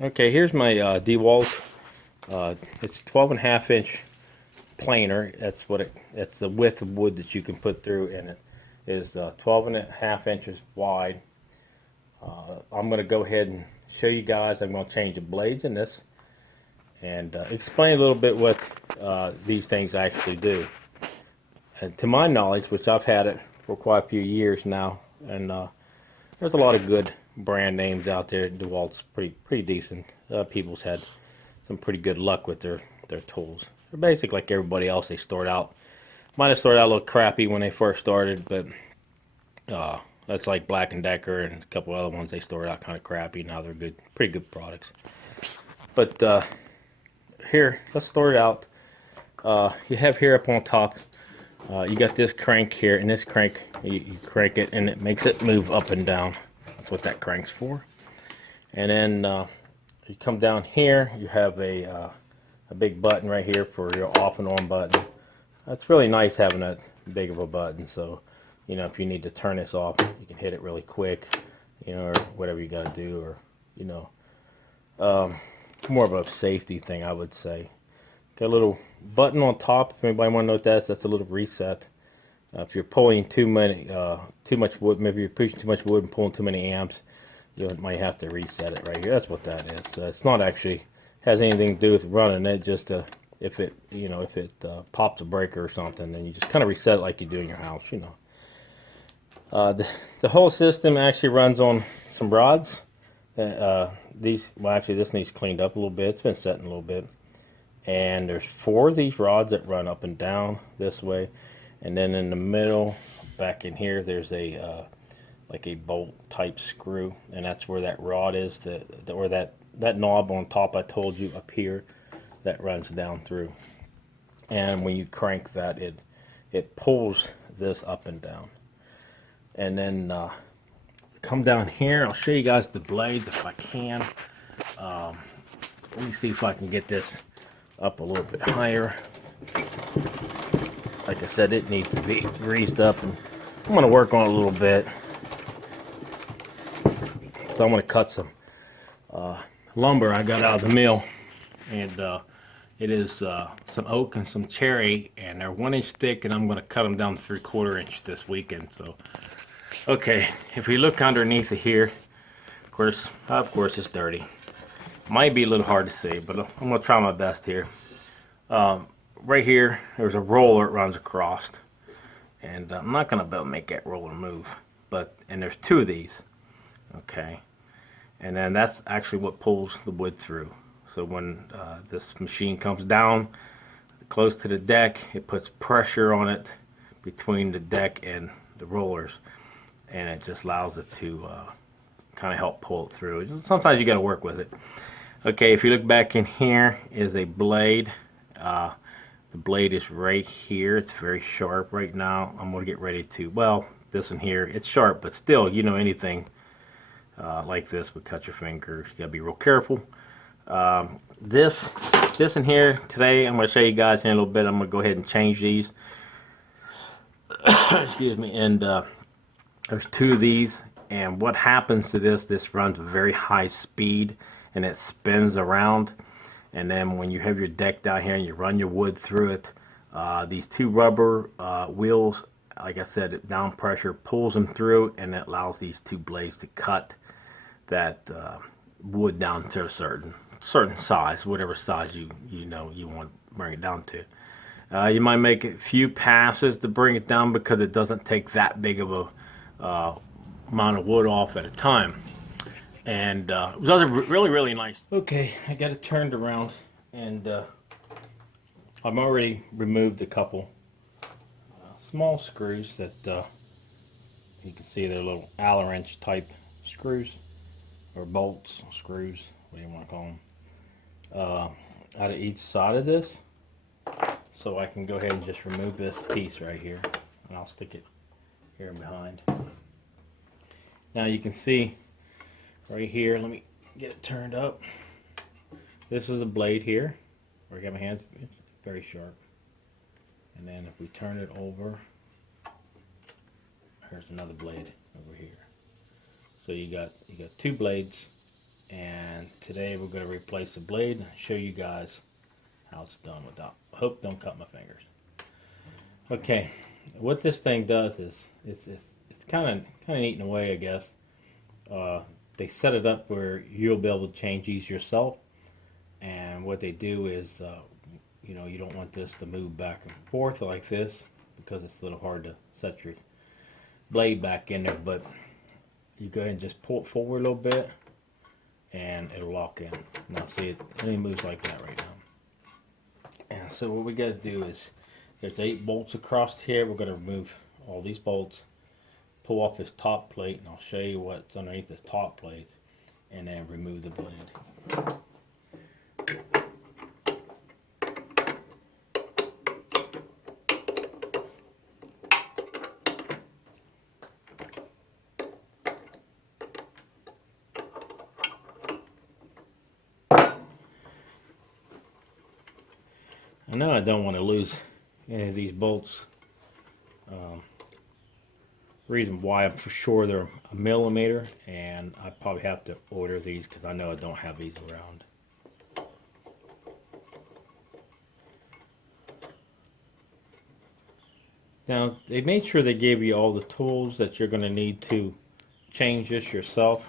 Okay, here's my Dewalt. It's 12.5 inch planer. That's the width of wood that you can put through, and it is 12.5 inches wide. I'm going to go ahead and show you guys. I'm going to change the blades in this and explain a little bit what these things actually do. And to my knowledge, which I've had it for quite a few years now, and there's a lot of good brand names out there. DeWalt's pretty decent. People's had some pretty good luck with their tools. They're basically like everybody else. They might have started out a little crappy when they first started, but that's like Black and Decker and a couple other ones. They started out kind of crappy. Now they're good, pretty good products. But here, let's start it out. You have here up on top, you got this crank here, and this crank, you crank it and it makes it move up and down. That's what that crank's for. And then you come down here, you have a big button right here for your off and on button. That's really nice having that big of a button, so you know, if you need to turn this off, you can hit it really quick, you know, or whatever you got to do, or you know, more of a safety thing, I would say. Got a little button on top. If anybody want to know what that's a little reset. If you're pulling too much wood, maybe you're pushing too much wood and pulling too many amps, you might have to reset it right here. That's what that is. It's not actually has anything to do with running it. Just if it pops a breaker or something, then you just kind of reset it like you do in your house. You know. The whole system actually runs on some rods. Well, actually, this needs cleaned up a little bit. It's been setting a little bit. And there's 4 of these rods that run up and down this way, and then in the middle, back in here, there's a like a bolt type screw, and that's where that rod is. Or that knob on top I told you up here, that runs down through. And when you crank that, it pulls this up and down. And then come down here. I'll show you guys the blades if I can. Let me see if I can get this up a little bit higher. Like I said, it needs to be greased up, and I'm going to work on it a little bit. So I'm going to cut some lumber I got out of the mill, and it is some oak and some cherry, and they're 1 inch thick, and I'm going to cut them down to 3/4 inch this weekend. So okay, if we look underneath it here, of course it's dirty. Might be a little hard to see, but I'm going to try my best here. Right here, there's a roller that runs across, and I'm not going to be able to make that roller move. And there's 2 of these, okay? And then that's actually what pulls the wood through. So when this machine comes down close to the deck, it puts pressure on it between the deck and the rollers, and it just allows it to kind of help pull it through. Sometimes you got to work with it. Okay, if you look back in here is a blade. The blade is right here. It's very sharp right now. I'm going to get ready to, well, this one here, it's sharp, but still, you know, anything like this would cut your fingers. You got to be real careful. This in here, today, I'm going to show you guys in a little bit. I'm going to go ahead and change these. Excuse me. And there's 2 of these. And what happens to this runs very high speed, and it spins around. And then when you have your deck down here and you run your wood through it, these 2 rubber wheels, like I said, down pressure pulls them through, and it allows these 2 blades to cut that wood down to a certain size, whatever size you want to bring it down to. You might make a few passes to bring it down because it doesn't take that big of a amount of wood off at a time. And those are really nice. Okay, I got it turned around, and I've already removed a couple small screws that you can see they're little Allen-wrench type screws, or bolts, screws, what do you want to call them, out of each side of this. So I can go ahead and just remove this piece right here, and I'll stick it here behind. Now you can see right here, let me get it turned up. This is a blade here, where I got my hands, it's very sharp. And then if we turn it over, here's another blade over here. So you got 2 blades and today we're going to replace the blade and show you guys how it's done without, hope don't cut my fingers. Okay, what this thing does is it's kind of neat in a way, I guess. They set it up where you'll be able to change these yourself, and what they do is you know, you don't want this to move back and forth like this because it's a little hard to set your blade back in there, but you go ahead and just pull it forward a little bit and it'll lock in. Now see, it only moves like that right now. And so what we got to do is, there's 8 bolts across here. We're going to remove all these bolts, pull off this top plate, and I'll show you what's underneath this top plate, and then remove the blade. I know I don't want to lose any of these bolts. Reason why I'm for sure they're a millimeter, and I probably have to order these because I know I don't have these around. Now they made sure they gave you all the tools that you're going to need to change this yourself.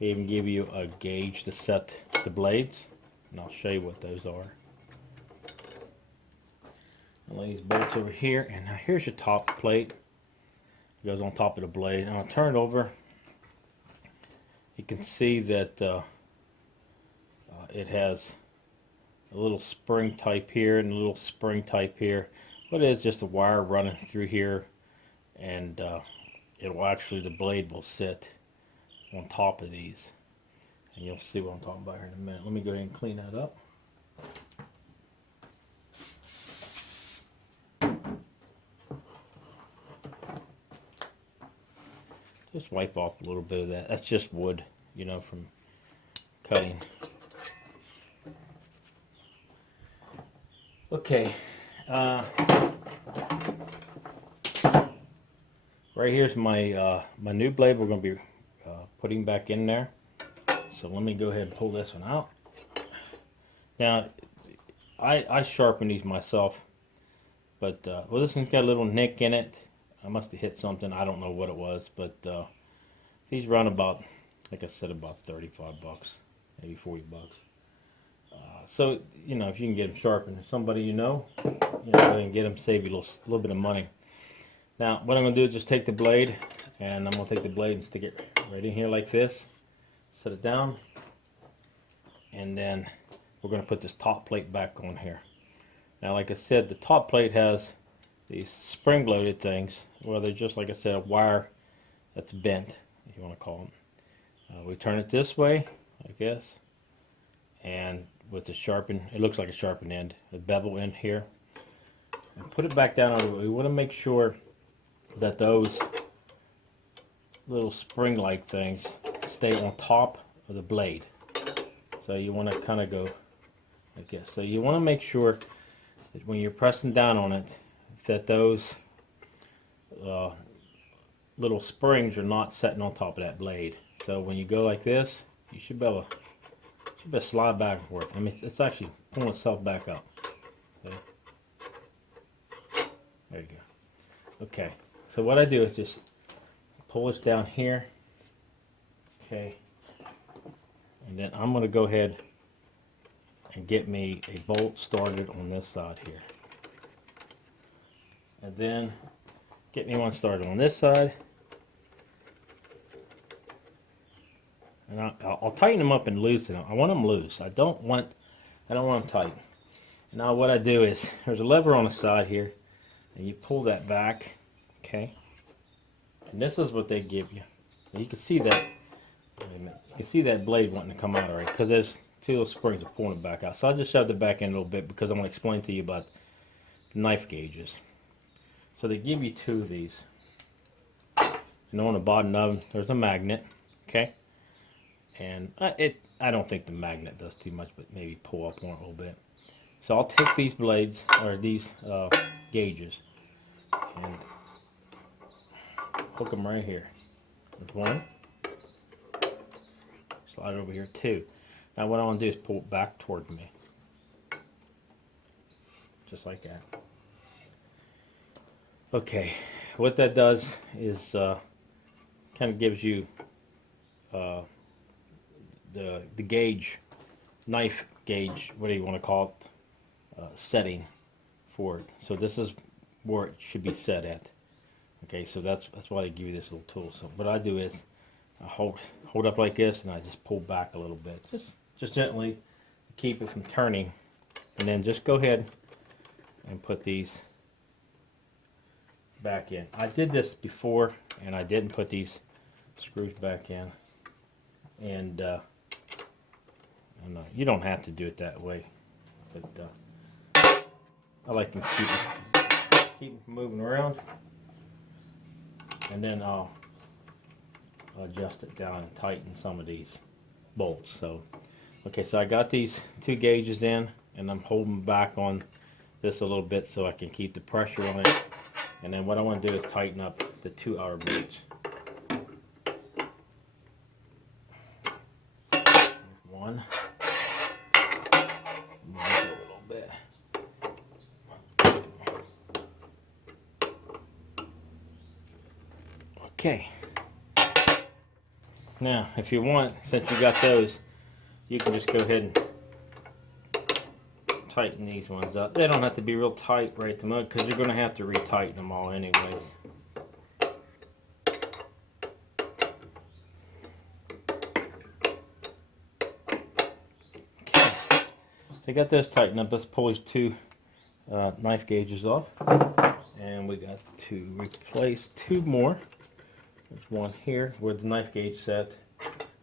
They even give you a gauge to set the blades, and I'll show you what those are. I'll lay these bolts over here, and now here's your top plate. It goes on top of the blade, and I'll turn it over. You can see that it has a little spring type here and a little spring type here. But it is just a wire running through here, and it'll actually, the blade will sit on top of these, and you'll see what I'm talking about here in a minute. Let me go ahead and clean that up. Just wipe off a little bit of that. That's just wood, you know, from cutting. Okay. Right here's my my new blade we're going to be putting back in there. So let me go ahead and pull this one out. Now, I sharpen these myself, but well, this one's got a little nick in it. I must have hit something. I don't know what it was, but these run about, like I said, about 35 bucks, maybe 40 bucks. So, you know, if you can get them sharpened, somebody you know, and get them, save you a little bit of money. Now, what I'm going to do is just take the blade, and I'm going to take the blade and stick it right in here like this. Set it down, and then we're going to put this top plate back on here. Now, like I said, the top plate has these spring-loaded things. Well, they're just, like I said, a wire that's bent, if you want to call them. We turn it this way, like this, and with the sharpened, it looks like a sharpened end, a bevel in here, and put it back down. We want to make sure that those little spring-like things stay on top of the blade. So you want to kind of go like this. So you want to make sure that when you're pressing down on it, that those little springs are not sitting on top of that blade. So when you go like this, you should be able to slide back and forth. I mean, it's actually pulling itself back up. Okay. There you go. Okay. So what I do is just pull this down here. Okay. And then I'm going to go ahead and get me a bolt started on this side here. And then get me one started on this side. And I'll tighten them up and loosen them. I want them loose. I don't want them tight. Now what I do is, there's a lever on the side here, and you pull that back, okay? And this is what they give you. And you can see that. Wait a minute. You can see that blade wanting to come out already, because there's 2 little springs that pulling it back out. So I just shoved it back in a little bit because I'm going to explain to you about the knife gauges. So they give you 2 of these. And on the bottom of them, there's a magnet, okay? And I don't think the magnet does too much, but maybe pull up on it a little bit. So I'll take these blades, or these gauges, and hook them right here. There's one. Just slide over here too. Now what I want to do is pull it back toward me. Just like that. Okay, what that does is kind of gives you the gauge, knife gauge, what do you want to call it, setting for it. So this is where it should be set at. Okay, so that's why they give you this little tool. So what I do is I hold up like this, and I just pull back a little bit, just gently to keep it from turning, and then just go ahead and put these back in. I did this before, and I didn't put these screws back in, and you don't have to do it that way, but I like to keep them moving around, and then I'll adjust it down and tighten some of these bolts. So okay, so I got these 2 gauges in, and I'm holding back on this a little bit so I can keep the pressure on it. And then what I want to do is tighten up the 2 outer bolts. One. Move it a little bit. Okay. Now, if you want, since you got those, you can just go ahead and tighten these ones up. They don't have to be real tight right at the moment, because you're going to have to retighten them all anyways. Okay. So I got those tightened up. Let's pull these 2 knife gauges off. And we got to replace 2 more. There's one here where the knife gauge set,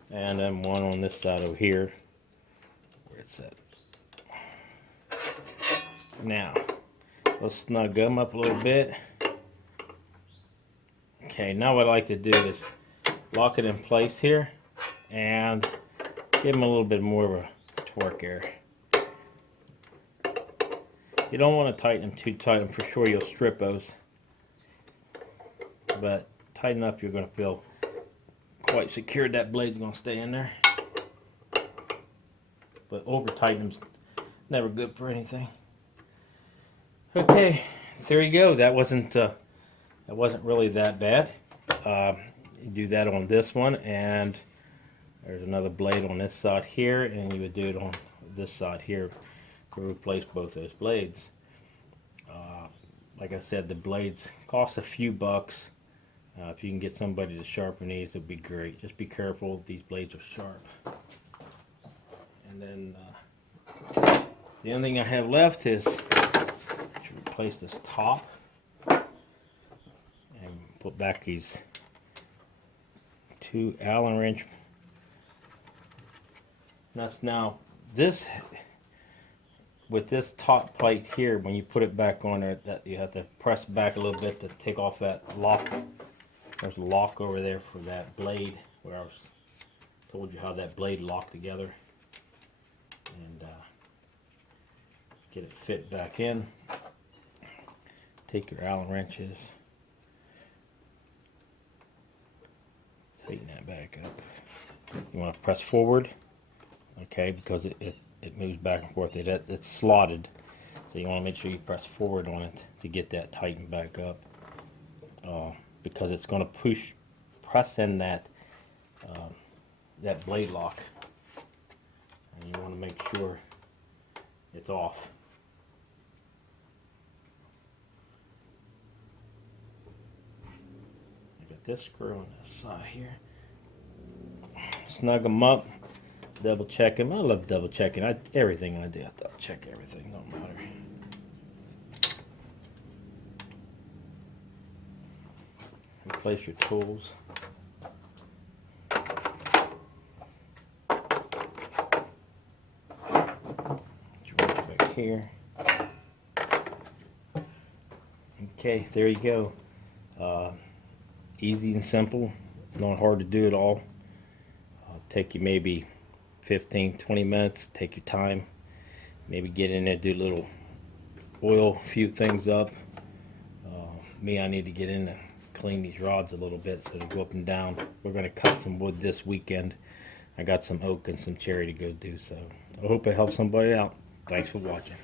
and then one on this side over here where it's set. Now, let's snug them up a little bit. Okay, now what I like to do is lock it in place here and give them a little bit more of a torque here. You don't want to tighten them too tight, for sure you'll strip those. But tighten up, you're going to feel quite secure. That blade's going to stay in there. But over tighten them's never good for anything. Okay, there you go. That wasn't really that bad. You do that on this one, and there's another blade on this side here, and you would do it on this side here to replace both those blades. Like I said, the blades cost a few bucks. If you can get somebody to sharpen these, it'd be great. Just be careful, these blades are sharp. And then the only thing I have left is replace this top and put back these 2 Allen wrench nuts. Now this, with this top plate here, when you put it back on there, that you have to press back a little bit to take off that lock. There's a lock over there for that blade, where I told you how that blade locked together, and get it fit back in. Take your Allen wrenches, tighten that back up. You want to press forward, okay, because it moves back and forth. It's slotted, so you want to make sure you press forward on it to get that tightened back up, because it's going to press in that blade lock, and you want to make sure it's off. This screw on this side here. Snug them up, double check them. I love double checking. Everything I do, I double check everything, don't matter. Replace your tools. Back here. Okay, there you go. Easy and simple, not hard to do at all. Take you maybe 15-20 minutes. Take your time, maybe get in there, do a little oil, a few things up. I need to get in and clean these rods a little bit so they go up and down. We're going to cut some wood this weekend. I got some oak and some cherry to go do. So I hope it helps somebody out. Thanks for watching.